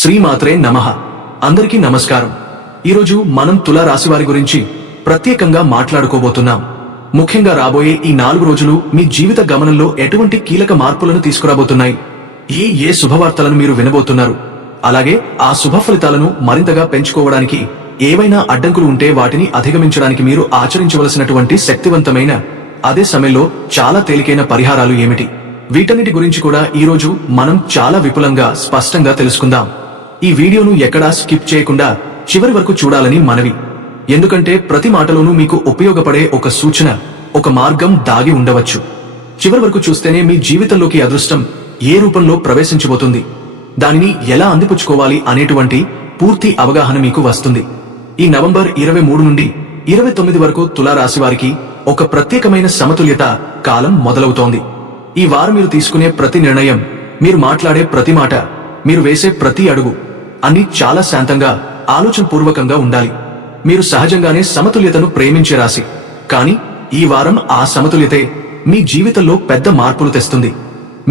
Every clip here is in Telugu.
శ్రీమాత్రే నమః. అందరికీ నమస్కారం. ఈరోజు మనం తులా రాశివారి గురించి ప్రత్యేకంగా మాట్లాడుకోబోతున్నాం. ముఖ్యంగా రాబోయే ఈ 4 రోజులు మీ జీవిత గమనంలో ఎటువంటి కీలక మార్పులను తీసుకురాబోతున్నాయి, ఏ శుభవార్తలను మీరు వినబోతున్నారు, అలాగే ఆ శుభ ఫలితాలను మరింతగా పెంచుకోవడానికి ఏవైనా అడ్డంకులు ఉంటే వాటిని అధిగమించడానికి మీరు ఆచరించవలసినటువంటి శక్తివంతమైన అదే సమయంలో చాలా తేలికైన పరిహారాలు ఏమిటి, వీటన్నిటి గురించి కూడా ఈరోజు మనం చాలా విపులంగా స్పష్టంగా తెలుసుకుందాం. ఈ వీడియోను ఎక్కడా స్కిప్ చేయకుండా చివరి వరకు చూడాలని మనవి. ఎందుకంటే ప్రతి మాటలోనూ మీకు ఉపయోగపడే ఒక సూచన, ఒక మార్గం దాగి ఉండవచ్చు. చివరి వరకు చూస్తేనే మీ జీవితంలోకి అదృష్టం ఏ రూపంలో ప్రవేశించబోతుంది, దానిని ఎలా అందిపుచ్చుకోవాలి అనేటువంటి పూర్తి అవగాహన మీకు వస్తుంది. ఈ నవంబర్ 23 నుండి 29 వరకు తులా రాశి వారికి ఒక ప్రత్యేకమైన సమతుల్యత కాలం మొదలవుతోంది. ఈ వారం మీరు తీసుకునే ప్రతి నిర్ణయం, మీరు మాట్లాడే ప్రతి మాట, మీరు వేసే ప్రతి అడుగు అన్నీ చాలా శాంతంగా, ఆలోచనపూర్వకంగా ఉండాలి. మీరు సహజంగానే సమతుల్యతను ప్రేమించే రాశి, కానీ ఈ వారం ఆ సమతుల్యతే మీ జీవితంలో పెద్ద మార్పులు తెస్తుంది.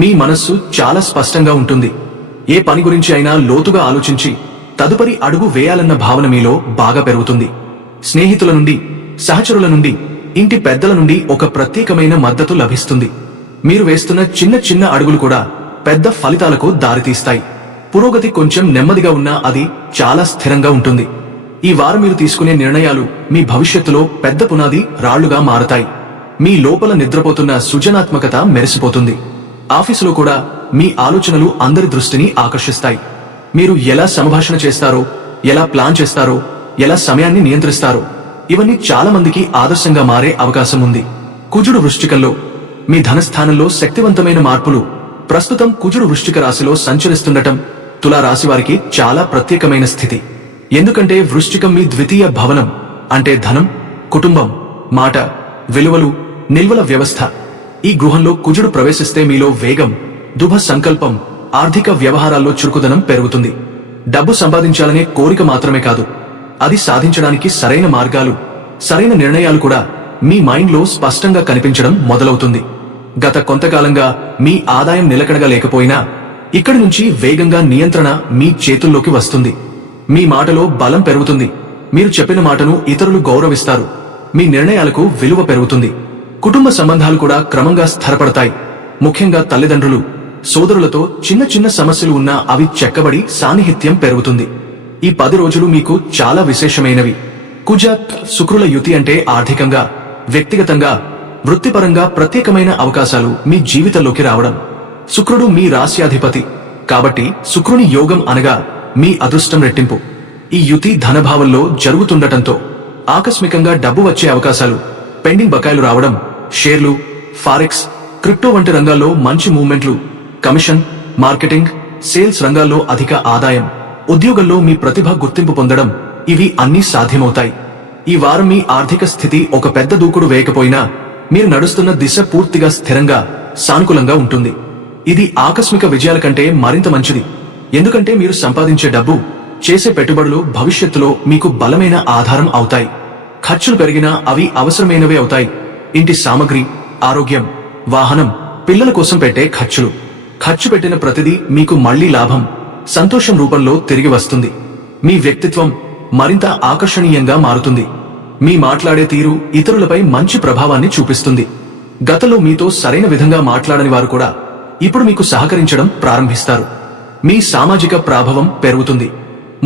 మీ మనస్సు చాలా స్పష్టంగా ఉంటుంది. ఏ పని గురించి అయినా లోతుగా ఆలోచించి తదుపరి అడుగు వేయాలన్న భావన మీలో బాగా పెరుగుతుంది. స్నేహితుల నుండి, సహచరుల నుండి, ఇంటి పెద్దల నుండి ఒక ప్రత్యేకమైన మద్దతు లభిస్తుంది. మీరు వేస్తున్న చిన్న చిన్న అడుగులు కూడా పెద్ద ఫలితాలకు దారితీస్తాయి. పురోగతి కొంచెం నెమ్మదిగా ఉన్నా అది చాలా స్థిరంగా ఉంటుంది. ఈ వారం మీరు తీసుకునే నిర్ణయాలు మీ భవిష్యత్తులో పెద్ద పునాది రాళ్లుగా మారతాయి. మీ లోపల నిద్రపోతున్న సృజనాత్మకత మెరిసిపోతుంది. ఆఫీసులో కూడా మీ ఆలోచనలు అందరి దృష్టిని ఆకర్షిస్తాయి. మీరు ఎలా సంభాషణ చేస్తారో, ఎలా ప్లాన్ చేస్తారో, ఎలా సమయాన్ని నియంత్రిస్తారో, ఇవన్నీ చాలా మందికి ఆదర్శంగా మారే అవకాశం ఉంది. కుజుడు వృశ్చికంలో, మీ ధనస్థానంలో శక్తివంతమైన మార్పులు. ప్రస్తుతం కుజుడు వృశ్చిక రాశిలో సంచరిస్తుండటం తులా రాశి వారికి చాలా ప్రత్యేకమైన స్థితి. ఎందుకంటే వృశ్చికం మీ ద్వితీయ భవనం, అంటే ధనం, కుటుంబం, మాట, విలువలు, నిల్వల వ్యవస్థ. ఈ గృహంలో కుజుడు ప్రవేశిస్తే మీలో వేగం, శుభ సంకల్పం, ఆర్థిక వ్యవహారాల్లో చురుకుదనం పెరుగుతుంది. డబ్బు సంపాదించాలనే కోరిక మాత్రమే కాదు, అది సాధించడానికి సరైన మార్గాలు, సరైన నిర్ణయాలు కూడా మీ మైండ్లో స్పష్టంగా కనిపించడం మొదలవుతుంది. గత కొంతకాలంగా మీ ఆదాయం నిలకడగా లేకపోయినా ఇక్కడి నుంచి వేగంగా నియంత్రణ మీ చేతుల్లోకి వస్తుంది. మీ మాటలో బలం పెరుగుతుంది. మీరు చెప్పిన మాటను ఇతరులు గౌరవిస్తారు. మీ నిర్ణయాలకు విలువ పెరుగుతుంది. కుటుంబ సంబంధాలు కూడా క్రమంగా స్థిరపడతాయి. ముఖ్యంగా తల్లిదండ్రులు, సోదరులతో చిన్న చిన్న సమస్యలు ఉన్నా అవి చెక్కబడి సాన్నిహిత్యం పెరుగుతుంది. ఈ 10 రోజులు మీకు చాలా విశేషమైనవి. కుజ శుక్రుల యుతి అంటే ఆర్థికంగా, వ్యక్తిగతంగా, వృత్తిపరంగా ప్రత్యేకమైన అవకాశాలు మీ జీవితంలోకి రావడం. శుక్రుడు మీ రాశ్యాధిపతి కాబట్టి శుక్రుని యోగం అనగా మీ అదృష్టం రెట్టింపు. ఈ యుతి ధనభావంలో జరుగుతుండటంతో ఆకస్మికంగా డబ్బు వచ్చే అవకాశాలు, పెండింగ్ బకాయిలు రావడం, షేర్లు, ఫారెక్స్, క్రిప్టో వంటి రంగాల్లో మంచి మూవ్మెంట్లు, కమిషన్, మార్కెటింగ్, సేల్స్ రంగాల్లో అధిక ఆదాయం, ఉద్యోగంలో మీ ప్రతిభ గుర్తింపు పొందడం, ఇవి అన్నీ సాధ్యమవుతాయి. ఈ వారం మీ ఆర్థిక స్థితి ఒక పెద్ద దూకుడు వేయకపోయినా మీరు నడుస్తున్న దిశ పూర్తిగా స్థిరంగా, సానుకూలంగా ఉంటుంది. ఇది ఆకస్మిక విజయాల కంటే మరింత మంచిది. ఎందుకంటే మీరు సంపాదించే డబ్బు, చేసే పెట్టుబడులు భవిష్యత్తులో మీకు బలమైన ఆధారం అవుతాయి. ఖర్చులు పెరిగినా అవి అవసరమైనవే అవుతాయి. ఇంటి సామగ్రి, ఆరోగ్యం, వాహనం, పిల్లల కోసం పెట్టే ఖర్చులు, ఖర్చు పెట్టిన ప్రతిదీ మీకు మళ్లీ లాభం, సంతోషం రూపంలో తిరిగి వస్తుంది. మీ వ్యక్తిత్వం మరింత ఆకర్షణీయంగా మారుతుంది. మీ మాట్లాడే తీరు ఇతరులపై మంచి ప్రభావాన్ని చూపిస్తుంది. గతంలో మీతో సరైన విధంగా మాట్లాడని వారు కూడా ఇప్పుడు మీకు సహకరించడం ప్రారంభిస్తారు. మీ సామాజిక ప్రభావం పెరుగుతుంది.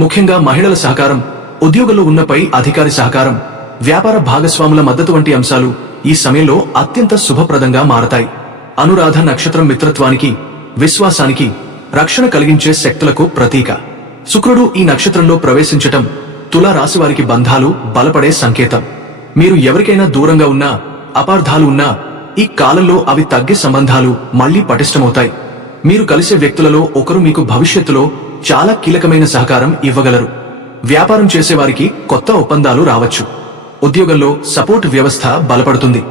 ముఖ్యంగా మహిళల సహకారం, ఉద్యోగంలో ఉన్న పై అధికారి సహకారం, వ్యాపార భాగస్వాముల మద్దతు వంటి అంశాలు ఈ సమయంలో అత్యంత శుభప్రదంగా మారతాయి. అనురాధ నక్షత్రం మిత్రత్వానికి, విశ్వాసానికి, రక్షణ కలిగించే శక్తులకు ప్రతీక. శుక్రుడు ఈ నక్షత్రంలో ప్రవేశించటం తులా రాశి వారికి బంధాలు బలపడే సంకేతం. మీరు ఎవరికైనా దూరంగా ఉన్నా, అపార్థాలు ఉన్నా ఈ కాలంలో అవి తగ్గే సంబంధాలు మళ్లీ పటిష్టమవుతాయి. మీరు కలిసే వ్యక్తులలో ఒకరు మీకు భవిష్యత్తులో చాలా కీలకమైన సహకారం ఇవ్వగలరు. వ్యాపారం చేసేవారికి కొత్త ఒప్పందాలు రావచ్చు. ఉద్యోగంలో సపోర్ట్ వ్యవస్థ బలపడుతుంది.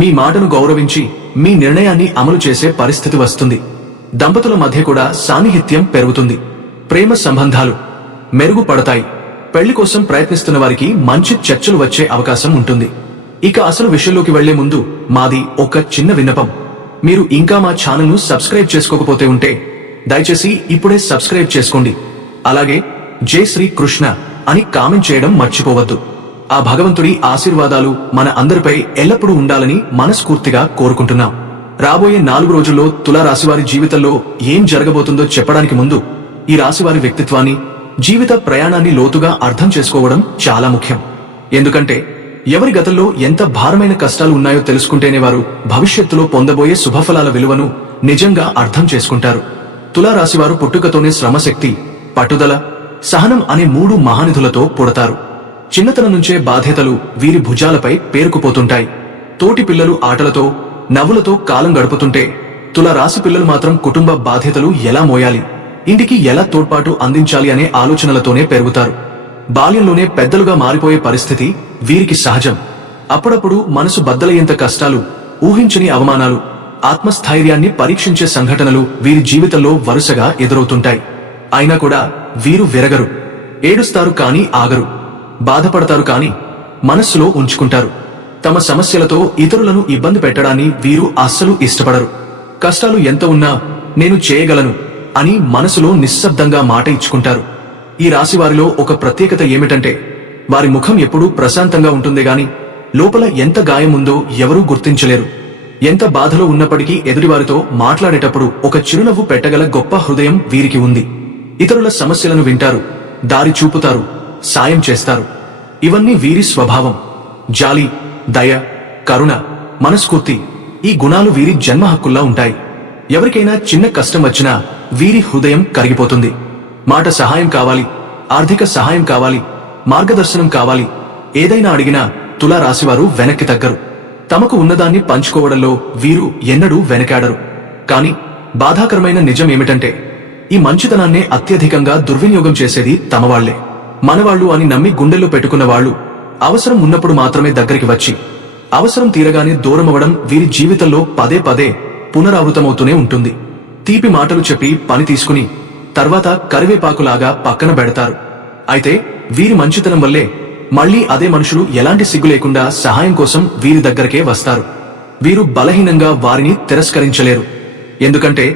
మీ మాటను గౌరవించి మీ నిర్ణయాన్ని అమలు చేసే పరిస్థితి వస్తుంది. దంపతుల మధ్య కూడా సాన్నిహిత్యం పెరుగుతుంది. ప్రేమ సంబంధాలు మెరుగుపడతాయి. పెళ్లి కోసం ప్రయత్నిస్తున్న వారికి మంచి చర్చలు వచ్చే అవకాశం ఉంటుంది. ఇక అసలు విషయంలోకి వెళ్లే ముందు మాది ఒక చిన్న విన్నపం. మీరు ఇంకా మా ఛానల్ను సబ్స్క్రైబ్ చేసుకోకపోతే ఉంటే దయచేసి ఇప్పుడే సబ్స్క్రైబ్ చేసుకోండి. అలాగే జై శ్రీ కృష్ణ అని కామెంట్ చేయడం మర్చిపోవద్దు. ఆ భగవంతుడి ఆశీర్వాదాలు మన అందరిపై ఎల్లప్పుడూ ఉండాలని మనస్ఫూర్తిగా కోరుకుంటున్నాం. రాబోయే 4 రోజుల్లో తులారాశివారి జీవితంలో ఏం జరగబోతుందో చెప్పడానికి ముందు ఈ రాశివారి వ్యక్తిత్వాన్ని, జీవిత ప్రయాణాన్ని లోతుగా అర్థం చేసుకోవడం చాలా ముఖ్యం. ఎందుకంటే ఎవరి గతంలో ఎంత భారమైన కష్టాలు ఉన్నాయో తెలుసుకుంటేనే వారు భవిష్యత్తులో పొందబోయే శుభఫలాల విలువను నిజంగా అర్థం చేసుకుంటారు. తులారాశివారు పుట్టుకతోనే శ్రమశక్తి, పట్టుదల, సహనం అనే 3 మహానిధులతో పుడతారు. చిన్నతనం నుంచే బాధ్యతలు వీరి భుజాలపై పేరుకుపోతుంటాయి. తోటి పిల్లలు ఆటలతో, నవ్వులతో కాలం గడుపుతుంటే తులారాశి పిల్లలు మాత్రం కుటుంబ బాధ్యతలు ఎలా మోయాలి, ఇంటికి ఎలా తోడ్పాటు అందించాలి అనే ఆలోచనలతోనే పెరుగుతారు. బాల్యంలోనే పెద్దలుగా మారిపోయే పరిస్థితి వీరికి సహజం. అప్పుడప్పుడు మనసు బద్దలయ్యేంత కష్టాలు, ఊహించని అవమానాలు, ఆత్మస్థైర్యాన్ని పరీక్షించే సంఘటనలు వీరి జీవితంలో వరుసగా ఎదురవుతుంటాయి. అయినా కూడా వీరు విరగరు. ఏడుస్తారు కానీ ఆగరు. బాధపడతారు కానీ మనస్సులో ఉంచుకుంటారు. తమ సమస్యలతో ఇతరులను ఇబ్బంది పెట్టడాన్ని వీరు అస్సలు ఇష్టపడరు. కష్టాలు ఎంత ఉన్నా నేను చేయగలను అని మనసులో నిశ్శబ్దంగా మాట ఇచ్చుకుంటారు. ఈ రాశివారిలో ఒక ప్రత్యేకత ఏమిటంటే వారి ముఖం ఎప్పుడూ ప్రశాంతంగా ఉంటుందే గాని లోపల ఎంత గాయం ఉందో ఎవరూ గుర్తించలేరు. ఎంత బాధలో ఉన్నప్పటికీ ఎదుటివారితో మాట్లాడేటప్పుడు ఒక చిరునవ్వు పెట్టగల గొప్ప హృదయం వీరికి ఉంది. ఇతరుల సమస్యలను వింటారు, దారి చూపుతారు, సాయం చేస్తారు. ఇవన్నీ వీరి స్వభావం. జాలి, దయ, కరుణ, మనస్ఫూర్తి ఈ గుణాలు వీరి జన్మ హక్కుల్లా ఉంటాయి. ఎవరికైనా చిన్న కష్టం వచ్చినా వీరి హృదయం కరిగిపోతుంది. మాట సహాయం కావాలి, ఆర్థిక సహాయం కావాలి, మార్గదర్శనం కావాలి, ఏదైనా అడిగినా తులారాశివారు వెనక్కి తగ్గరు. తమకు ఉన్నదాన్ని పంచుకోవడంలో వీరు ఎన్నడూ వెనకాడరు. కాని బాధాకరమైన నిజం ఏమిటంటే ఈ మంచితనాన్నే అత్యధికంగా దుర్వినియోగం చేసేది తమవాళ్లే. మనవాళ్లు అని నమ్మి గుండెల్లో పెట్టుకున్న వాళ్లు అవసరం ఉన్నప్పుడు మాత్రమే దగ్గరికి వచ్చి అవసరం తీరగానే దూరమవడం వీరి జీవితంలో పదే పదే పునరావృతమవుతూనే ఉంటుంది. తీపి మాటలు చెప్పి పని తీసుకుని తర్వాత కరివేపాకులాగా పక్కన పెడతారు. అయితే వీరి మంచితనం వల్లే మళ్లీ అదే మనుషులు ఎలాంటి సిగ్గు లేకుండా సహాయం కోసం వీరి దగ్గరకే వస్తారు. వీరు బలహీనంగా వారిని తిరస్కరించలేరు. ఎందుకంటే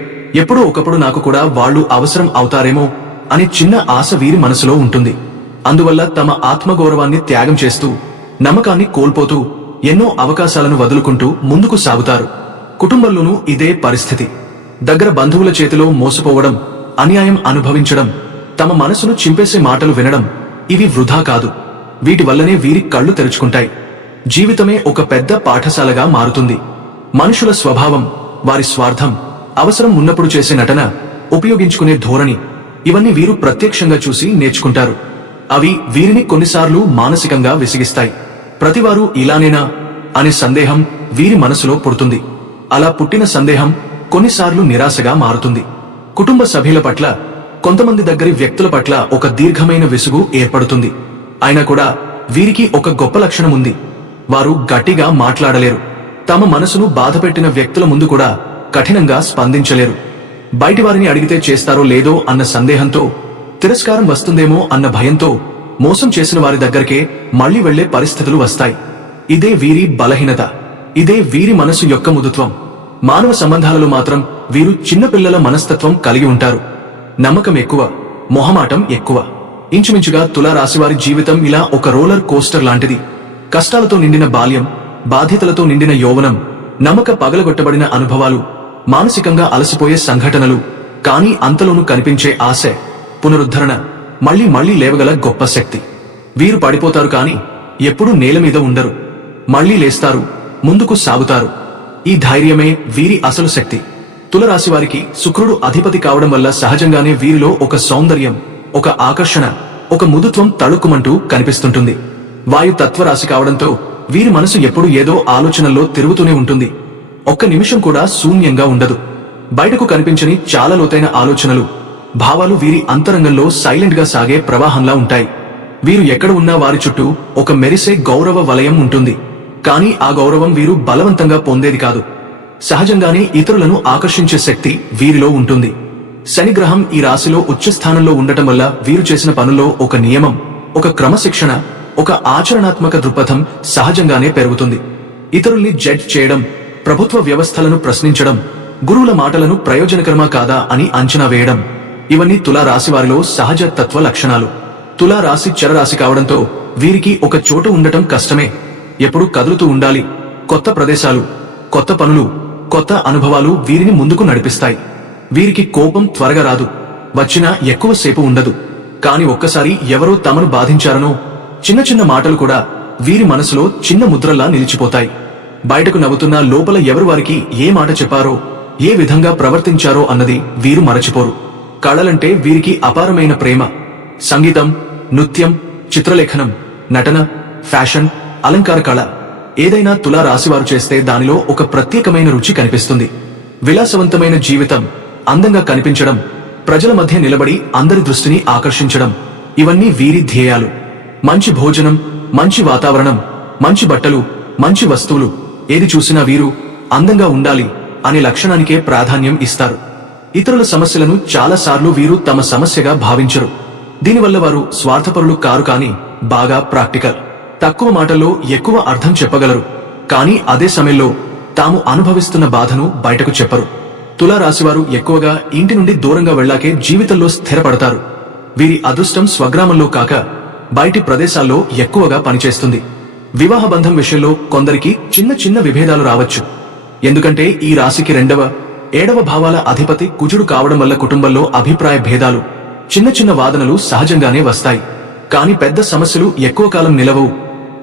ఎప్పుడో ఒకప్పుడు నాకు కూడా వాళ్లు అవసరం అవుతారేమో అనే చిన్న ఆశ వీరి మనసులో ఉంటుంది. అందువల్ల తమ ఆత్మగౌరవాన్ని త్యాగం చేస్తూ, నమ్మకాన్ని కోల్పోతూ ఎన్నో అవకాశాలను వదులుకుంటూ ముందుకు సాగుతారు. కుటుంబంలోనూ ఇదే పరిస్థితి. దగ్గర బంధువుల చేతిలో మోసపోవడం, అన్యాయం అనుభవించడం, తమ మనసును చింపేసే మాటలు వినడం ఇవి వృధా కాదు. వీటి వల్లనే వీరి కళ్ళు తెరుచుకుంటాయి. జీవితమే ఒక పెద్ద పాఠశాలగా మారుతుంది. మనుషుల స్వభావం, వారి స్వార్థం, అవసరం ఉన్నప్పుడు చేసే నటన, ఉపయోగించుకునే ధోరణి ఇవన్నీ వీరు ప్రత్యక్షంగా చూసి నేర్చుకుంటారు. అవి వీరిని కొన్నిసార్లు మానసికంగా విసిగిస్తాయి. ప్రతివారు ఇలానేనా అనే సందేహం వీరి మనసులో పుడుతుంది. అలా పుట్టిన సందేహం కొన్నిసార్లు నిరాశగా మారుతుంది. కుటుంబ సభ్యుల పట్ల, కొంతమంది దగ్గరి వ్యక్తుల పట్ల ఒక దీర్ఘమైన విసుగు ఏర్పడుతుంది. అయినా కూడా వీరికి ఒక గొప్ప లక్షణం ఉంది. వారు గట్టిగా మాట్లాడలేరు. తమ మనసును బాధపెట్టిన వ్యక్తుల ముందు కూడా కఠినంగా స్పందించలేరు. బయటివారిని అడిగితే చేస్తారో లేదో అన్న సందేహంతో, తిరస్కారం వస్తుందేమో అన్న భయంతో మోసం చేసిన వారి దగ్గరకే మళ్లీ వెళ్లే పరిస్థితులు వస్తాయి. ఇదే వీరి బలహీనత. ఇదే వీరి మనసు యొక్క మృదుత్వం. మానవ సంబంధాలలో మాత్రం వీరు చిన్నపిల్లల మనస్తత్వం కలిగి ఉంటారు. నమ్మకం ఎక్కువ, మొహమాటం ఎక్కువ. ఇంచుమించుగా తులారాశివారి జీవితం ఇలా ఒక రోలర్ కోస్టర్ లాంటిది. కష్టాలతో నిండిన బాల్యం, బాధ్యతలతో నిండిన యౌవనం, నమ్మక పగలగొట్టబడిన అనుభవాలు, మానసికంగా అలసిపోయే సంఘటనలు, కానీ అంతలోనూ కనిపించే ఆశ, పునరుద్ధరణ, మళ్లీ మళ్లీ లేవగల గొప్ప శక్తి. వీరు పడిపోతారు కాని ఎప్పుడూ నేల మీద ఉండరు. మళ్లీ లేస్తారు, ముందుకు సాగుతారు. ఈ ధైర్యమే వీరి అసలు శక్తి. తులరాశివారికి శుక్రుడు అధిపతి కావడం వల్ల సహజంగానే వీరిలో ఒక సౌందర్యం, ఒక ఆకర్షణ, ఒక మృదుత్వం తళుక్కుమంటూ కనిపిస్తుంటుంది. వాయు తత్వరాశి కావడంతో వీరి మనసు ఎప్పుడు ఏదో ఆలోచనల్లో తిరుగుతూనే ఉంటుంది. ఒక్క నిమిషం కూడా శూన్యంగా ఉండదు. బయటకు కనిపించని చాలా లోతైన ఆలోచనలు, భావాలు వీరి అంతరంగంలో సైలెంట్ గా సాగే ప్రవాహంలా ఉంటాయి. వీరు ఎక్కడ ఉన్నా వారి చుట్టూ ఒక మెరిసే గౌరవ వలయం ఉంటుంది. కానీ ఆ గౌరవం వీరు బలవంతంగా పొందేది కాదు. సహజంగానే ఇతరులను ఆకర్షించే శక్తి వీరిలో ఉంటుంది. శనిగ్రహం ఈ రాశిలో ఉచ్చస్థానంలో ఉండటం వల్ల వీరు చేసిన పనుల్లో ఒక నియమం, ఒక క్రమశిక్షణ, ఒక ఆచరణాత్మక దృక్పథం సహజంగానే పెరుగుతుంది. ఇతరుల్ని జడ్జ్ చేయడం, ప్రభుత్వ వ్యవస్థలను ప్రశ్నించడం, గురువుల మాటలను ప్రయోజనకరమా కాదా అని అంచనా వేయడం, ఇవన్నీ తులా రాశి వారిలో సహజ తత్వ లక్షణాలు. తులా రాశి చరరాశి కావడంతో వీరికి ఒక చోట ఉండటం కష్టమే. ఎప్పుడూ కదులుతూ ఉండాలి. కొత్త ప్రదేశాలు, కొత్త పనులు, కొత్త అనుభవాలు వీరిని ముందుకు నడిపిస్తాయి. వీరికి కోపం త్వరగా రాదు, వచ్చినా ఎక్కువసేపు ఉండదు. కాని ఒక్కసారి ఎవరో తమను బాధించారనో చిన్న చిన్న మాటలు కూడా వీరి మనసులో చిన్న ముద్రలా నిలిచిపోతాయి. బయటకు నవ్వుతున్నా లోపల ఎవరు వారికి ఏ మాట చెప్పారో, ఏ విధంగా ప్రవర్తించారో అన్నది వీరు మరచిపోరు. కళలంటే వీరికి అపారమైన ప్రేమ. సంగీతం, నృత్యం, చిత్రలేఖనం, నటన, ఫ్యాషన్, అలంకార కళ ఏదైనా తులా రాశివారు చేస్తే దానిలో ఒక ప్రత్యేకమైన రుచి కనిపిస్తుంది. విలాసవంతమైన జీవితం, అందంగా కనిపించడం, ప్రజల మధ్య నిలబడి అందరి దృష్టిని ఆకర్షించడం ఇవన్నీ వీరి ధ్యేయాలు. మంచి భోజనం, మంచి వాతావరణం, మంచి బట్టలు, మంచి వస్తువులు ఏది చూసినా వీరు అందంగా ఉండాలి అనే లక్షణానికే ప్రాధాన్యం ఇస్తారు. ఇతరుల సమస్యలను చాలాసార్లు వీరు తమ సమస్యగా భావించరు. దీనివల్ల వారు స్వార్థపరులు కారు, కాని బాగా ప్రాక్టికల్. తక్కువ మాటల్లో ఎక్కువ అర్థం చెప్పగలరు. కానీ అదే సమయంలో తాము అనుభవిస్తున్న బాధను బయటకు చెప్పరు. తులా రాశివారు ఎక్కువగా ఇంటి నుండి దూరంగా వెళ్లాకే జీవితంలో స్థిరపడతారు. వీరి అదృష్టం స్వగ్రామంలో కాక బయటి ప్రదేశాల్లో ఎక్కువగా పనిచేస్తుంది. వివాహ బంధం విషయంలో కొందరికి చిన్న చిన్న విభేదాలు రావచ్చు. ఎందుకంటే ఈ రాశికి 2వ, 7వ భావాల అధిపతి కుజుడు కావడం వల్ల కుటుంబంలో అభిప్రాయ భేదాలు, చిన్న చిన్న వాదనలు సహజంగానే వస్తాయి. కాని పెద్ద సమస్యలు ఎక్కువ కాలం నిలవవు.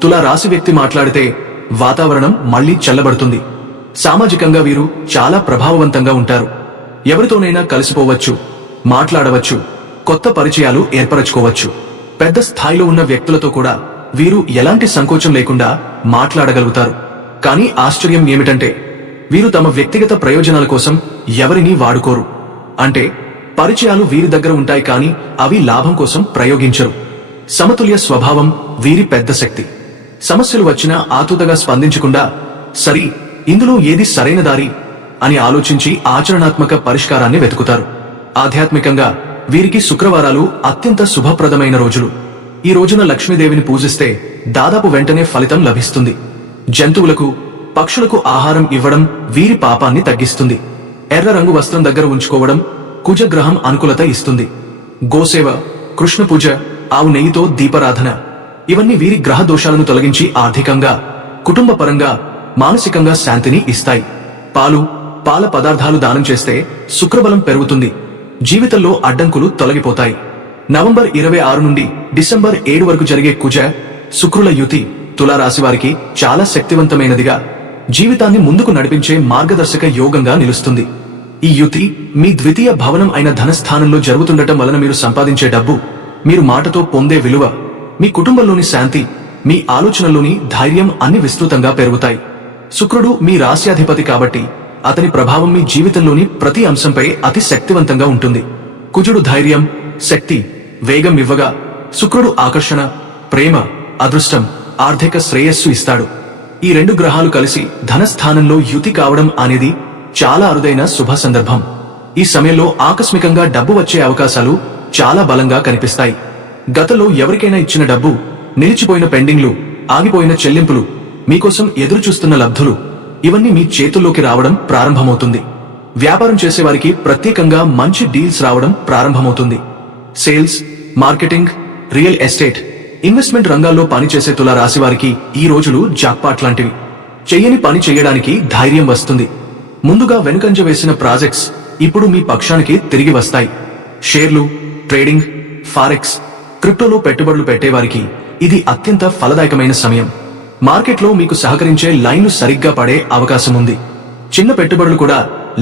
తులా రాశి వ్యక్తి మాట్లాడితే వాతావరణం మళ్లీ చల్లబడుతుంది. సామాజికంగా వీరు చాలా ప్రభావవంతంగా ఉంటారు. ఎవరితోనైనా కలిసిపోవచ్చు, మాట్లాడవచ్చు, కొత్త పరిచయాలు ఏర్పరచుకోవచ్చు. పెద్ద స్థాయిలో ఉన్న వ్యక్తులతో కూడా వీరు ఎలాంటి సంకోచం లేకుండా మాట్లాడగలుగుతారు. కానీ ఆశ్చర్యం ఏమిటంటే వీరు తమ వ్యక్తిగత ప్రయోజనాల కోసం ఎవరినీ వాడుకోరు. అంటే పరిచయాలు వీరి దగ్గర ఉంటాయి, కానీ అవి లాభం కోసం ప్రయోగించరు. సమతుల్య స్వభావం వీరి పెద్ద శక్తి. సమస్యలు వచ్చినా ఆతుతగా స్పందించకుండా సరి, ఇందులో ఏది సరైన దారి అని ఆలోచించి ఆచరణాత్మక పరిష్కారాన్ని వెతుకుతారు. ఆధ్యాత్మికంగా వీరికి శుక్రవారాలు అత్యంత శుభప్రదమైన రోజులు. ఈ రోజున లక్ష్మీదేవిని పూజిస్తే దాదాపు వెంటనే ఫలితం లభిస్తుంది. జంతువులకు, పక్షులకు ఆహారం ఇవ్వడం వీరి పాపాన్ని తగ్గిస్తుంది. ఎర్ర రంగు వస్త్రం దగ్గర ఉంచుకోవడం కుజగ్రహం అనుకూలత ఇస్తుంది. గోసేవ, కృష్ణ పూజ, ఆవు నెయ్యితో దీపారాధన ఇవన్నీ వీరి గ్రహ దోషాలను తొలగించి ఆర్థికంగా, కుటుంబ పరంగా, మానసికంగా శాంతిని ఇస్తాయి. పాలు, పాల పదార్థాలు దానం చేస్తే శుక్రబలం పెరుగుతుంది. జీవితంలో అడ్డంకులు తొలగిపోతాయి. నవంబర్ 26 నుండి డిసెంబర్ 7 వరకు జరిగే కుజ, శుక్రుల యుతి తులారాశివారికి చాలా శక్తివంతమైనదిగా, జీవితాన్ని ముందుకు నడిపించే మార్గదర్శక యోగంగా నిలుస్తుంది. ఈ యుతి మీ ద్వితీయ భవనం అయిన ధనస్థానంలో జరుగుతుండటం వలన మీరు సంపాదించే డబ్బు, మీరు మాటతో పొందే విలువ, మీ కుటుంబంలోని శాంతి, మీ ఆలోచనల్లోని ధైర్యం అన్ని విస్తృతంగా పెరుగుతాయి. శుక్రుడు మీ రాశ్యాధిపతి కాబట్టి అతని ప్రభావం మీ జీవితంలోని ప్రతి అంశంపై అతి శక్తివంతంగా ఉంటుంది. కుజుడు ధైర్యం, శక్తి, వేగం ఇవ్వగా శుక్రుడు ఆకర్షణ, ప్రేమ, అదృష్టం, ఆర్థిక శ్రేయస్సు ఇస్తాడు. ఈ 2 గ్రహాలు కలిసి ధనస్థానంలో యుతి కావడం అనేది చాలా అరుదైన శుభ సందర్భం. ఈ సమయంలో ఆకస్మికంగా డబ్బు వచ్చే అవకాశాలు చాలా బలంగా కనిపిస్తాయి. గతంలో ఎవరికైనా ఇచ్చిన డబ్బు, నిలిచిపోయిన పెండింగ్లు, ఆగిపోయిన చెల్లింపులు, మీకోసం ఎదురుచూస్తున్న లబ్ధులు ఇవన్నీ మీ చేతుల్లోకి రావడం ప్రారంభమవుతుంది. వ్యాపారం చేసేవారికి ప్రత్యేకంగా మంచి డీల్స్ రావడం ప్రారంభమవుతుంది. Sales, marketing, real estate, investment రంగాల్లో పనిచేసే తులా రాశివారికి ఈ రోజులు జాక్పాట్ లాంటివి. చెయ్యని పని చేయడానికి ధైర్యం వస్తుంది. ముందుగా వెనుకంజ వేసిన ప్రాజెక్ట్స్ ఇప్పుడు మీ పక్షానికి తిరిగి వస్తాయి. షేర్లు, ట్రేడింగ్, ఫారెక్స్, క్రిప్టోలో పెట్టుబడులు పెట్టేవారికి ఇది అత్యంత ఫలదాయకమైన సమయం. మార్కెట్లో మీకు సహకరించే లైన్లు సరిగ్గా పడే అవకాశం ఉంది. చిన్న పెట్టుబడులు కూడా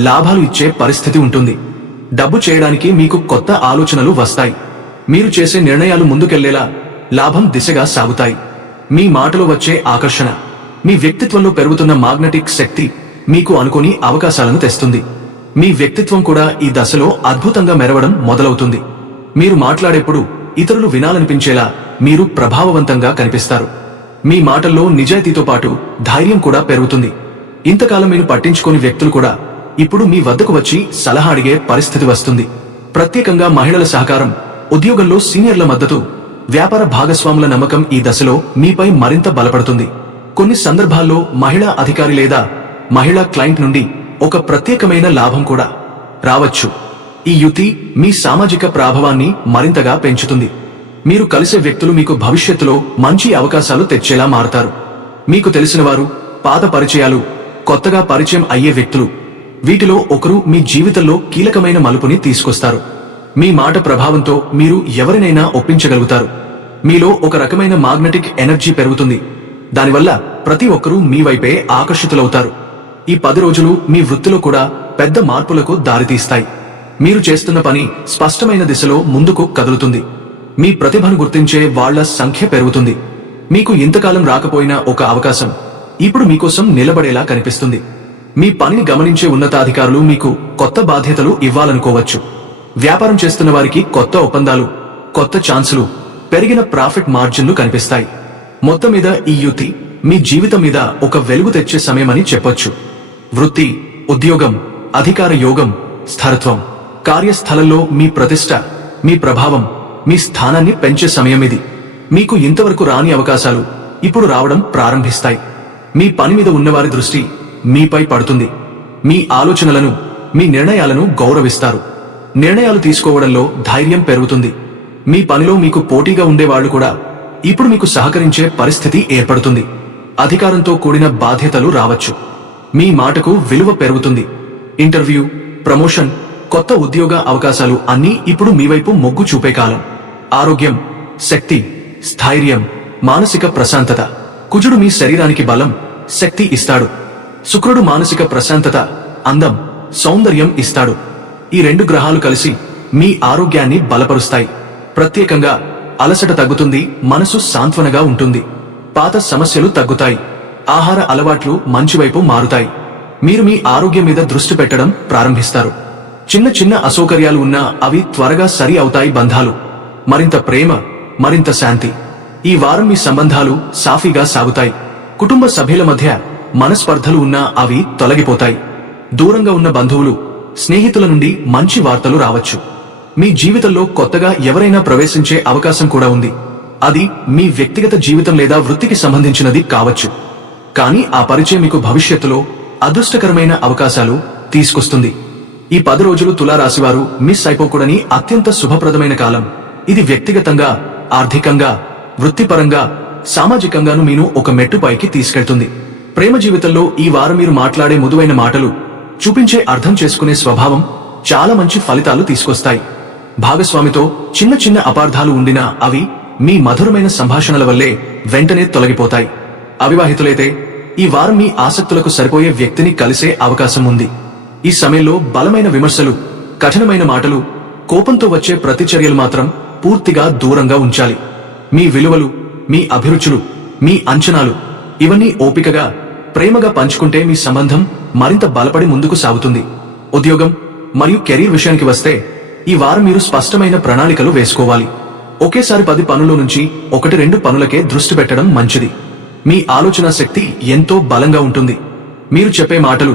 లాభాలు ఇచ్చే పరిస్థితి ఉంటుంది. డబ్బు చేయడానికి మీకు కొత్త ఆలోచనలు వస్తాయి. మీరు చేసే నిర్ణయాలు ముందుకెళ్లేలా లాభం దిశగా సాగుతాయి. మీ మాటలో వచ్చే ఆకర్షణ, మీ వ్యక్తిత్వంలో పెరుగుతున్న మాగ్నెటిక్ శక్తి మీకు అనుకోని అవకాశాలను తెస్తుంది. మీ వ్యక్తిత్వం కూడా ఈ దశలో అద్భుతంగా మెరవడం మొదలవుతుంది. మీరు మాట్లాడేప్పుడు ఇతరులు వినాలనిపించేలా మీరు ప్రభావవంతంగా కనిపిస్తారు. మీ మాటల్లో నిజాయితీతో పాటు ధైర్యం కూడా పెరుగుతుంది. ఇంతకాలం మీరు పట్టించుకోని వ్యక్తులు కూడా ఇప్పుడు మీ వద్దకు వచ్చి సలహా అడిగే పరిస్థితి వస్తుంది. ప్రత్యేకంగా మహిళల సహకారం, ఉద్యోగంలో సీనియర్ల మద్దతు, వ్యాపార భాగస్వాముల నమ్మకం ఈ దశలో మీపై మరింత బలపడుతుంది. కొన్ని సందర్భాల్లో మహిళా అధికారి లేదా మహిళా క్లయింట్ నుండి ఒక ప్రత్యేకమైన లాభం కూడా రావచ్చు. ఈ యుతి మీ సామాజిక ప్రాభవాన్ని మరింతగా పెంచుతుంది. మీరు కలిసే వ్యక్తులు మీకు భవిష్యత్తులో మంచి అవకాశాలు తెచ్చేలా మారతారు. మీకు తెలిసినవారు, పాత పరిచయాలు, కొత్తగా పరిచయం అయ్యే వ్యక్తులు, వీటిలో ఒకరు మీ జీవితంలో కీలకమైన మలుపుని తీసుకొస్తారు. మీ మాట ప్రభావంతో మీరు ఎవరినైనా ఒప్పించగలుగుతారు. మీలో ఒక రకమైన మాగ్నెటిక్ ఎనర్జీ పెరుగుతుంది. దానివల్ల ప్రతి ఒక్కరూ మీ వైపే ఆకర్షితులవుతారు. ఈ 10 రోజులు మీ వృత్తిలో కూడా పెద్ద మార్పులకు దారితీస్తాయి. మీరు చేస్తున్న పని స్పష్టమైన దిశలో ముందుకు కదులుతుంది. మీ ప్రతిభను గుర్తించే వాళ్ల సంఖ్య పెరుగుతుంది. మీకు ఇంతకాలం రాకపోయిన ఒక అవకాశం ఇప్పుడు మీకోసం నిలబడేలా కనిపిస్తుంది. మీ పనిని గమనించే ఉన్నతాధికారులు మీకు కొత్త బాధ్యతలు ఇవ్వాలనుకోవచ్చు. వ్యాపారం చేస్తున్న వారికి కొత్త ఒప్పందాలు, కొత్త ఛాన్సులు, పెరిగిన ప్రాఫిట్ మార్జిన్లు కనిపిస్తాయి. మొత్తం మీద ఈ యుతి మీ జీవితం మీద ఒక వెలుగు తెచ్చే సమయమని చెప్పొచ్చు. వృత్తి, ఉద్యోగం, అధికార యోగం, స్థిరత్వం, కార్యస్థలంలో మీ ప్రతిష్ట, మీ ప్రభావం, మీ స్థానాన్ని పెంచే సమయం ఇది. మీకు ఇంతవరకు రాని అవకాశాలు ఇప్పుడు రావడం ప్రారంభిస్తాయి. మీ పని మీద ఉన్నవారి దృష్టి మీపై పడుతుంది. మీ ఆలోచనలను, మీ నిర్ణయాలను గౌరవిస్తారు. నిర్ణయాలు తీసుకోవడంలో ధైర్యం పెరుగుతుంది. మీ పనిలో మీకు పోటీగా ఉండేవాళ్లు కూడా ఇప్పుడు మీకు సహకరించే పరిస్థితి ఏర్పడుతుంది. అధికారంతో కూడిన బాధ్యతలు రావచ్చు. మీ మాటకు విలువ పెరుగుతుంది. ఇంటర్వ్యూ, ప్రమోషన్, కొత్త ఉద్యోగ అవకాశాలు అన్నీ ఇప్పుడు మీ వైపు మొగ్గు చూపే కాలం. ఆరోగ్యం, శక్తి, స్థైర్యం, మానసిక ప్రశాంతత. కుజుడు మీ శరీరానికి బలం, శక్తి ఇస్తాడు. శుక్రుడు మానసిక ప్రశాంతత, అందం, సౌందర్యం ఇస్తాడు. ఈ 2 గ్రహాలు కలిసి మీ ఆరోగ్యాన్ని బలపరుస్తాయి. ప్రత్యేకంగా అలసట తగ్గుతుంది, మనసు సాంత్వనగా ఉంటుంది. పాత సమస్యలు తగ్గుతాయి. ఆహార అలవాట్లు మంచివైపు మారుతాయి. మీరు మీ ఆరోగ్యం మీద దృష్టి పెట్టడం ప్రారంభిస్తారు. చిన్న చిన్న అసౌకర్యాలు ఉన్నా అవి త్వరగా సరి అవుతాయి. బంధాలు, మరింత ప్రేమ, మరింత శాంతి. ఈ వారం మీ సంబంధాలు సాఫీగా సాగుతాయి. కుటుంబ సభ్యుల మధ్య మనస్పర్ధలు ఉన్నా అవి తొలగిపోతాయి. దూరంగా ఉన్న బంధువులు, స్నేహితుల నుండి మంచి వార్తలు రావచ్చు. మీ జీవితంలో కొత్తగా ఎవరైనా ప్రవేశించే అవకాశం కూడా ఉంది. అది మీ వ్యక్తిగత జీవితం లేదా వృత్తికి సంబంధించినది కావచ్చు. కానీ ఆ పరిచయం మీకు భవిష్యత్తులో అదృష్టకరమైన అవకాశాలు తీసుకొస్తుంది. ఈ 10 రోజులు తులారాశివారు మిస్ అయిపోకూడని అత్యంత శుభప్రదమైన కాలం. ఇది వ్యక్తిగతంగా, ఆర్థికంగా, వృత్తిపరంగా, సామాజికంగాను మీను ఒక మెట్టుపైకి తీసుకెళ్తుంది. ప్రేమ జీవితంలో ఈ వారం మీరు మాట్లాడే మృదువైన మాటలు, చూపించే అర్థం చేసుకునే స్వభావం చాలా మంచి ఫలితాలు తీసుకొస్తాయి. భాగస్వామితో చిన్న చిన్న అపార్థాలు ఉండినా అవి మీ మధురమైన సంభాషణల వల్లే వెంటనే తొలగిపోతాయి. అవివాహితులైతే ఈ వారం మీ ఆసక్తులకు సరిపోయే వ్యక్తిని కలిసే అవకాశం ఉంది. ఈ సమయంలో బలమైన విమర్శలు, కఠినమైన మాటలు, కోపంతో వచ్చే ప్రతిచర్యలు మాత్రం పూర్తిగా దూరంగా ఉంచాలి. మీ విలువలు, మీ అభిరుచులు, మీ అంచనాలు ఇవన్నీ ఓపికగా, ప్రేమగా పంచుకుంటే మీ సంబంధం మరింత బలపడి ముందుకు సాగుతుంది. ఉద్యోగం మరియు కెరీర్ విషయానికి వస్తే ఈ వారం మీరు స్పష్టమైన ప్రణాళికలు వేసుకోవాలి. ఒకేసారి 10 పనుల్లో నుంచి 1-2 పనులకే దృష్టి పెట్టడం మంచిది. మీ ఆలోచన శక్తి ఎంతో బలంగా ఉంటుంది. మీరు చెప్పే మాటలు,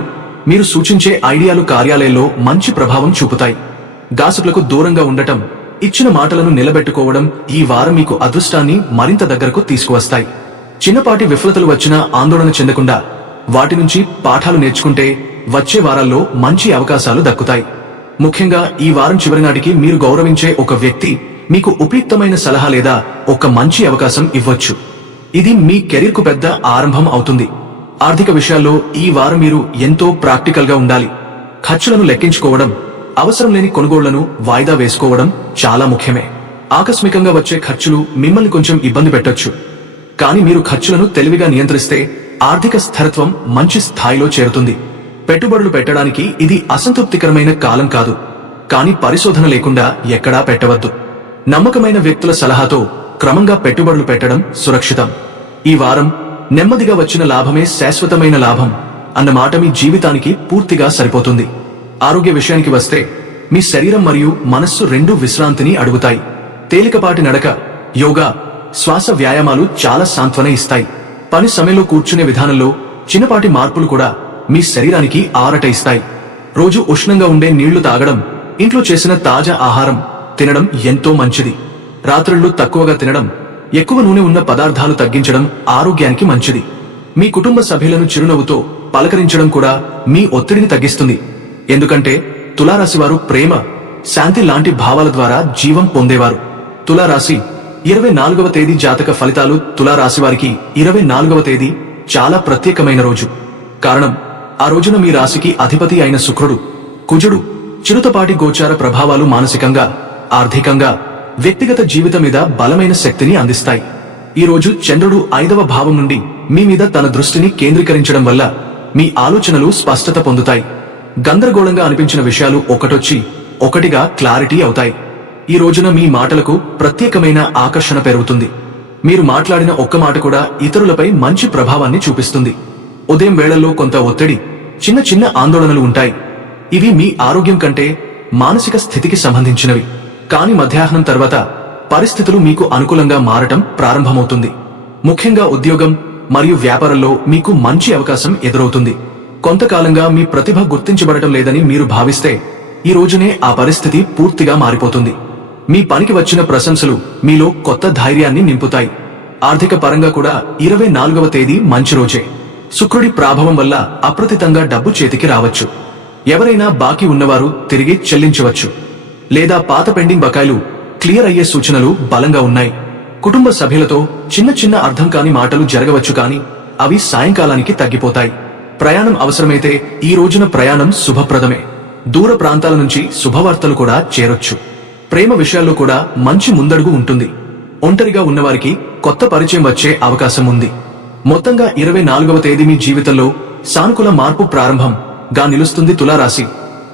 మీరు సూచించే ఐడియాలు కార్యాలయంలో మంచి ప్రభావం చూపుతాయి. గాసిపులకు దూరంగా ఉండటం, ఇచ్చిన మాటలను నిలబెట్టుకోవడం ఈ వారం మీకు అదృష్టాన్ని మరింత దగ్గరకు తీసుకువస్తాయి. చిన్నపాటి విఫలతలు వచ్చినా ఆందోళన చెందకుండా వాటి నుంచి పాఠాలు నేర్చుకుంటే వచ్చే వారాల్లో మంచి అవకాశాలు దక్కుతాయి. ముఖ్యంగా ఈ వారం చివరి నాటికి మీరు గౌరవించే ఒక వ్యక్తి మీకు ఉపయుక్తమైన సలహా లేదా ఒక మంచి అవకాశం ఇవ్వచ్చు. ఇది మీ కెరీర్కు పెద్ద ఆరంభం అవుతుంది. ఆర్థిక విషయాల్లో ఈ వారం మీరు ఎంతో ప్రాక్టికల్ గా ఉండాలి. ఖర్చులను లెక్కించుకోవడం, అవసరం లేని కొనుగోళ్లను వాయిదా వేసుకోవడం చాలా ముఖ్యమే. ఆకస్మికంగా వచ్చే ఖర్చులు మిమ్మల్ని కొంచెం ఇబ్బంది పెట్టొచ్చు. కానీ మీరు ఖర్చులను తెలివిగా నియంత్రిస్తే ఆర్థిక స్థిరత్వం మంచి స్థాయిలో చేరుతుంది. పెట్టుబడులు పెట్టడానికి ఇది అసంతృప్తికరమైన కాలం కాదు. కానీ పరిశోధన లేకుండా ఎక్కడా పెట్టవద్దు. నమ్మకమైన వ్యక్తుల సలహాతో క్రమంగా పెట్టుబడులు పెట్టడం సురక్షితం. ఈ వారం నెమ్మదిగా వచ్చిన లాభమే శాశ్వతమైన లాభం అన్న మాట మీ జీవితానికి పూర్తిగా సరిపోతుంది. ఆరోగ్య విషయానికి వస్తే మీ శరీరం మరియు మనస్సు రెండూ విశ్రాంతిని అడుగుతాయి. తేలికపాటి నడక, యోగా, శ్వాస వ్యాయామాలు చాలా సాంత్వన ఇస్తాయి. పని సమయంలో కూర్చునే విధానంలో చిన్నపాటి మార్పులు కూడా మీ శరీరానికి ఆరట ఇస్తాయి. రోజు ఉష్ణంగా ఉండే నీళ్లు తాగడం, ఇంట్లో చేసిన తాజా ఆహారం తినడం ఎంతో మంచిది. రాత్రుళ్ళు తక్కువగా తినడం, ఎక్కువ నూనె ఉన్న పదార్థాలు తగ్గించడం ఆరోగ్యానికి మంచిది. మీ కుటుంబ సభ్యులను చిరునవ్వుతో పలకరించడం కూడా మీ ఒత్తిడిని తగ్గిస్తుంది. ఎందుకంటే తులారాశివారు ప్రేమ, శాంతి లాంటి భావాల ద్వారా జీవం పొందేవారు. తులారాశి 24వ తేదీ జాతక ఫలితాలు. తులారాశి వారికి 24వ తేదీ చాలా ప్రత్యేకమైన రోజు. కారణం, ఆ రోజున మీ రాశికి అధిపతి అయిన శుక్రుడు, కుజుడు చిరుతపాటి గోచార ప్రభావాలు మానసికంగా, ఆర్థికంగా, వ్యక్తిగత జీవితం మీద బలమైన శక్తిని అందిస్తాయి. ఈ రోజు చంద్రుడు 5వ భావం నుండి మీ మీద తన దృష్టిని కేంద్రీకరించడం వల్ల మీ ఆలోచనలు స్పష్టత పొందుతాయి. గందరగోళంగా అనిపించిన విషయాలు ఒకటొచ్చి ఒకటిగా క్లారిటీ అవుతాయి. ఈ రోజున మీ మాటలకు ప్రత్యేకమైన ఆకర్షణ పెరుగుతుంది. మీరు మాట్లాడిన ఒక్క మాట కూడా ఇతరులపై మంచి ప్రభావాన్ని చూపిస్తుంది. ఉదయం వేళల్లో కొంత ఒత్తిడి, చిన్న చిన్న ఆందోళనలు ఉంటాయి. ఇవి మీ ఆరోగ్యం కంటే మానసిక స్థితికి సంబంధించినవి. కాని మధ్యాహ్నం తర్వాత పరిస్థితులు మీకు అనుకూలంగా మారటం ప్రారంభమవుతుంది. ముఖ్యంగా ఉద్యోగం మరియు వ్యాపారంలో మీకు మంచి అవకాశం ఎదురవుతుంది. కొంతకాలంగా మీ ప్రతిభ గుర్తించబడటం లేదని మీరు భావిస్తే ఈ రోజునే ఆ పరిస్థితి పూర్తిగా మారిపోతుంది. మీ పనికి వచ్చిన ప్రశంసలు మీలో కొత్త ధైర్యాన్ని నింపుతాయి. ఆర్థిక పరంగా కూడా 24వ తేదీ మంచి రోజే. శుక్రుడి ప్రభావం వల్ల అప్రతితంగా డబ్బు చేతికి రావచ్చు. ఎవరైనా బాకీ ఉన్నవారు తిరిగి చెల్లించవచ్చు, లేదా పాత పెండింగ్ బకాయిలు క్లియర్ అయ్యే సూచనలు బలంగా ఉన్నాయి. కుటుంబ సభ్యులతో చిన్న చిన్న అర్థం కాని మాటలు జరగవచ్చు, కానీ అవి సాయంకాలానికి తగ్గిపోతాయి. ప్రయాణం అవసరమైతే ఈ రోజున ప్రయాణం శుభప్రదమే. దూర ప్రాంతాల నుంచి శుభవార్తలు కూడా చేరొచ్చు. ప్రేమ విషయాల్లో కూడా మంచి ముందడుగు ఉంటుంది. ఒంటరిగా ఉన్నవారికి కొత్త పరిచయం వచ్చే అవకాశం ఉంది. మొత్తంగా 24వ తేదీ మీ జీవితంలో సానుకూల మార్పు ప్రారంభంగా నిలుస్తుంది. తులారాశి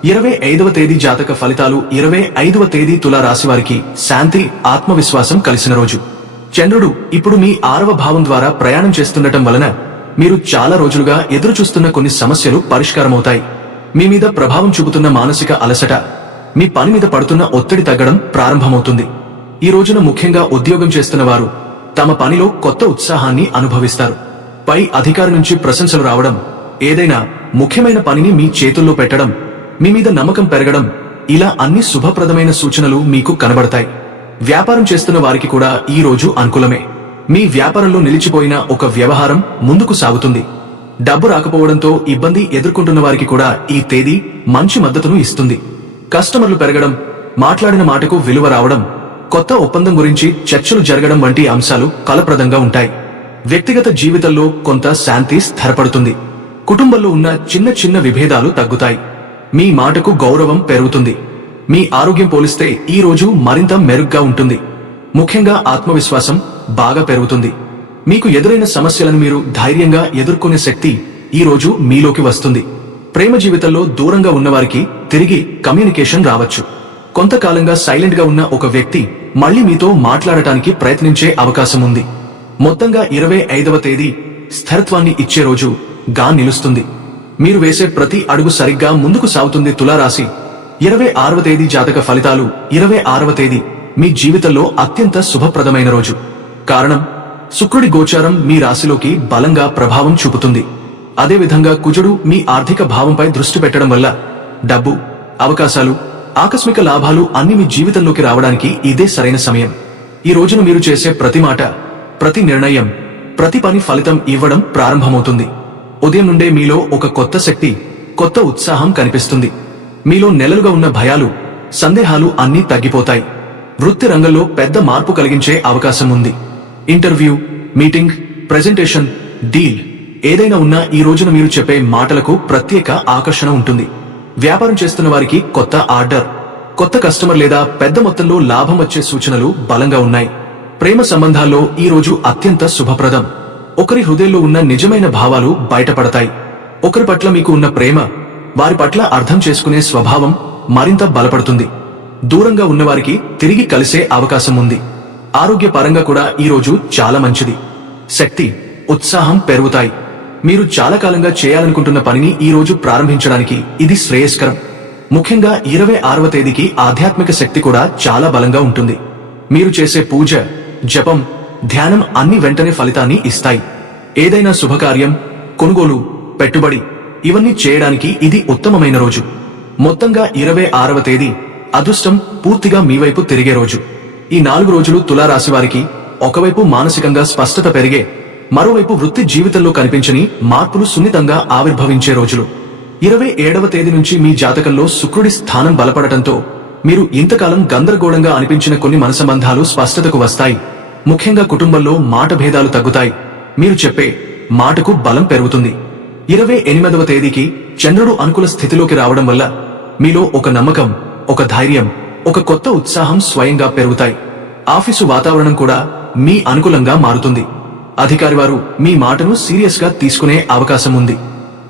25వ తేదీ జాతక ఫలితాలు. 25వ తేదీ తులారాశి వారికి శాంతి, ఆత్మవిశ్వాసం కలిసిన రోజు. చంద్రుడు ఇప్పుడు మీ 6వ భావం ద్వారా ప్రయాణం చేస్తుండటం వలన మీరు చాలా రోజులుగా ఎదురుచూస్తున్న కొన్ని సమస్యలు పరిష్కారమవుతాయి. మీ మీద ప్రభావం చూపుతున్న మానసిక అలసట, మీ పని మీద పడుతున్న ఒత్తిడి తగ్గడం ప్రారంభమవుతుంది. ఈ రోజున ముఖ్యంగా ఉద్యోగం చేస్తున్న వారు తమ పనిలో కొత్త ఉత్సాహాన్ని అనుభవిస్తారు. పై అధికారి నుంచి ప్రశంసలు రావడం, ఏదైనా ముఖ్యమైన పనిని మీ చేతుల్లో పెట్టడం, మీ మీద నమ్మకం పెరగడం, ఇలా అన్ని శుభప్రదమైన సూచనలు మీకు కనబడతాయి. వ్యాపారం చేస్తున్న వారికి కూడా ఈ రోజు అనుకూలమే. మీ వ్యాపారంలో నిలిచిపోయిన ఒక వ్యవహారం ముందుకు సాగుతుంది. డబ్బు రాకపోవడంతో ఇబ్బంది ఎదుర్కొంటున్న వారికి కూడా ఈ తేదీ మంచి మద్దతును ఇస్తుంది. కస్టమర్లు పెరగడం, మాట్లాడిన మాటకు విలువ రావడం, కొత్త ఒప్పందం గురించి చర్చలు జరగడం వంటి అంశాలు ఫలప్రదంగా ఉంటాయి. వ్యక్తిగత జీవితంలో కొంత శాంతి స్థిరపడుతుంది. కుటుంబంలో ఉన్న చిన్న చిన్న విభేదాలు తగ్గుతాయి. మీ మాటకు గౌరవం పెరుగుతుంది. మీ ఆరోగ్యం పోలిస్తే ఈ రోజు మరింత మెరుగ్గా ఉంటుంది. ముఖ్యంగా ఆత్మవిశ్వాసం బాగా పెరుగుతుంది. మీకు ఎదురైన సమస్యలను మీరు ధైర్యంగా ఎదుర్కొనే శక్తి ఈ రోజు మీలోకి వస్తుంది. ప్రేమ జీవితంలో దూరంగా ఉన్నవారికి తిరిగి కమ్యూనికేషన్ రావచ్చు. కొంతకాలంగా సైలెంట్ గా ఉన్న ఒక వ్యక్తి మళ్లీ మీతో మాట్లాడటానికి ప్రయత్నించే అవకాశం ఉంది. మొత్తంగా 25వ తేదీ స్థిరత్వాన్ని ఇచ్చే రోజు గా నిలుస్తుంది. మీరు వేసే ప్రతి అడుగు సరిగ్గా ముందుకు సాగుతుంది. తులారాశి 26వ తేదీ జాతక ఫలితాలు. 26వ తేదీ మీ జీవితంలో అత్యంత శుభప్రదమైన రోజు. కారణం, శుక్రుడి గోచారం మీ రాశిలోకి బలంగా ప్రభావం చూపుతుంది. అదేవిధంగా కుజుడు మీ ఆర్థిక భావంపై దృష్టి పెట్టడం వల్ల డబ్బు, అవకాశాలు, ఆకస్మిక లాభాలు అన్ని మీ జీవితంలోకి రావడానికి ఇదే సరైన సమయం. ఈ రోజున మీరు చేసే ప్రతి మాట, ప్రతి నిర్ణయం, ప్రతి పని ఫలితం ఇవ్వడం ప్రారంభమవుతుంది. ఉదయం నుండే మీలో ఒక కొత్త శక్తి, కొత్త ఉత్సాహం కనిపిస్తుంది. మీలో నెలలుగా ఉన్న భయాలు, సందేహాలు అన్నీ తగ్గిపోతాయి. వృత్తి రంగంలో పెద్ద మార్పు కలిగించే అవకాశం ఉంది. ఇంటర్వ్యూ, మీటింగ్, ప్రెజెంటేషన్, డీల్ ఏదైనా ఉన్నా ఈ రోజున మీరు చెప్పే మాటలకు ప్రత్యేక ఆకర్షణ ఉంటుంది. వ్యాపారం చేస్తున్న వారికి కొత్త ఆర్డర్, కొత్త కస్టమర్ లేదా పెద్ద మొత్తంలో లాభం వచ్చే సూచనలు బలంగా ఉన్నాయి. ప్రేమ సంబంధాల్లో ఈ రోజు అత్యంత శుభప్రదం. ఒకరి హృదయంలో ఉన్న నిజమైన భావాలు బయటపడతాయి. ఒకరి పట్ల మీకు ఉన్న ప్రేమ, వారి పట్ల అర్థం చేసుకునే స్వభావం మరింత బలపడుతుంది. దూరంగా ఉన్నవారికి తిరిగి కలిసే అవకాశం ఉంది. ఆరోగ్య పరంగా కూడా ఈ రోజు చాలా మంచిది. శక్తి, ఉత్సాహం పెరుగుతాయి. మీరు చాలా కాలంగా చేయాలనుకుంటున్న పనిని ఈ రోజు ప్రారంభించడానికి ఇది శ్రేయస్కరం. ముఖ్యంగా 26వ తేదీకి ఆధ్యాత్మిక శక్తి కూడా చాలా బలంగా ఉంటుంది. మీరు చేసే పూజ, జపం, ధ్యానం అన్ని వెంటనే ఫలితాన్ని ఇస్తాయి. ఏదైనా శుభకార్యం, కొనుగోలు, పెట్టుబడి ఇవన్నీ చేయడానికి ఇది ఉత్తమమైన రోజు. మొత్తంగా 26వ తేదీ అదృష్టం పూర్తిగా మీ వైపు తిరిగే రోజు. ఈ 4 రోజులు తులారాశి వారికి ఒకవైపు మానసికంగా స్పష్టత పెరిగే, మరోవైపు వృత్తి జీవితంలో కనిపించని మార్పులు సున్నితంగా ఆవిర్భవించే రోజులు. 27వ తేదీ నుంచి మీ జాతకంలో శుక్రుడి స్థానం బలపడటంతో మీరు ఇంతకాలం గందరగోళంగా అనిపించిన కొన్ని మనసంబంధాలు స్పష్టతకు వస్తాయి. ముఖ్యంగా కుటుంబంలో మాట భేదాలు తగ్గుతాయి. మీరు చెప్పే మాటకు బలం పెరుగుతుంది. 28వ తేదీకి చంద్రుడు అనుకూల స్థితిలోకి రావడం వల్ల మీలో ఒక నమ్మకం, ఒక ధైర్యం, ఒక కొత్త ఉత్సాహం స్వయంగా పెరుగుతాయి. ఆఫీసు వాతావరణం కూడా మీ అనుకూలంగా మారుతుంది. అధికారి వారు మీ మాటను సీరియస్ గా తీసుకునే అవకాశం ఉంది.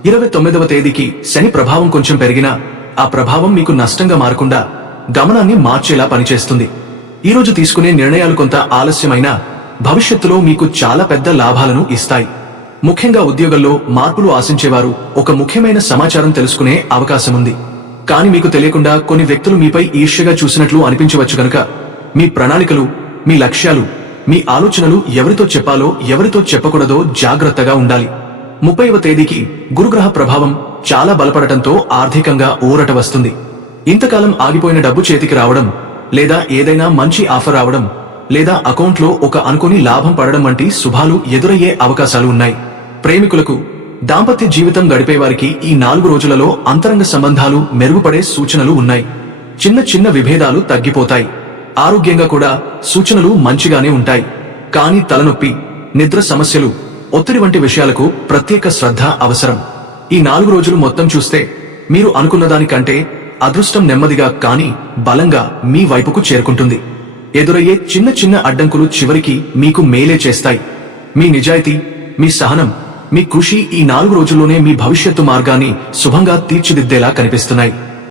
29వ తేదీకి శని ప్రభావం కొంచెం పెరిగినా ఆ ప్రభావం మీకు నష్టంగా మారకుండా గమనాన్ని మార్చేలా పనిచేస్తుంది. ఈరోజు తీసుకునే నిర్ణయాలు కొంత ఆలస్యమైనా భవిష్యత్తులో మీకు చాలా పెద్ద లాభాలను ఇస్తాయి. ముఖ్యంగా ఉద్యోగంలో మార్పులు ఆశించేవారు ఒక ముఖ్యమైన సమాచారం తెలుసుకునే అవకాశముంది. కాని మీకు తెలియకుండా కొన్ని వ్యక్తులు మీపై ఈర్ష్యగా చూసినట్లు అనిపించవచ్చు గనుక మీ ప్రణాళికలు, మీ లక్ష్యాలు, మీ ఆలోచనలు ఎవరితో చెప్పాలో ఎవరితో చెప్పకూడదో జాగ్రత్తగా ఉండాలి. 30వ తేదీకి గురుగ్రహ ప్రభావం చాలా బలపడటంతో ఆర్థికంగా ఊరట వస్తుంది. ఇంతకాలం ఆగిపోయిన డబ్బు చేతికి రావడం, లేదా ఏదైనా మంచి ఆఫర్ రావడం, లేదా అకౌంట్లో ఒక అనుకోని లాభం పడడం వంటి శుభాలు ఎదురయ్యే అవకాశాలు ఉన్నాయి. ప్రేమికులకు, దాంపత్య జీవితం గడిపేవారికి ఈ 4 రోజులలో అంతరంగ సంబంధాలు మెరుగుపడే సూచనలు ఉన్నాయి. చిన్న చిన్న విభేదాలు తగ్గిపోతాయి. ఆరోగ్యంగా కూడా సూచనలు మంచిగానే ఉంటాయి. కానీ తలనొప్పి, నిద్ర సమస్యలు, ఒత్తిడి వంటి విషయాలకు ప్రత్యేక శ్రద్ధ అవసరం. ఈ 4 రోజులు మొత్తం చూస్తే మీరు అనుకున్నదానికంటే అదృష్టం నెమ్మదిగా కానీ బలంగా మీ వైపుకు చేరుకుంటుంది. ఎదురయ్యే చిన్న చిన్న అడ్డంకులు చివరికి మీకు మేలే చేస్తాయి. మీ నిజాయితీ, మీ సహనం, మీ కృషి ఈ 4 రోజుల్లోనే మీ భవిష్యత్తు మార్గాన్ని శుభంగా తీర్చిదిద్దేలా కనిపిస్తున్నాయి.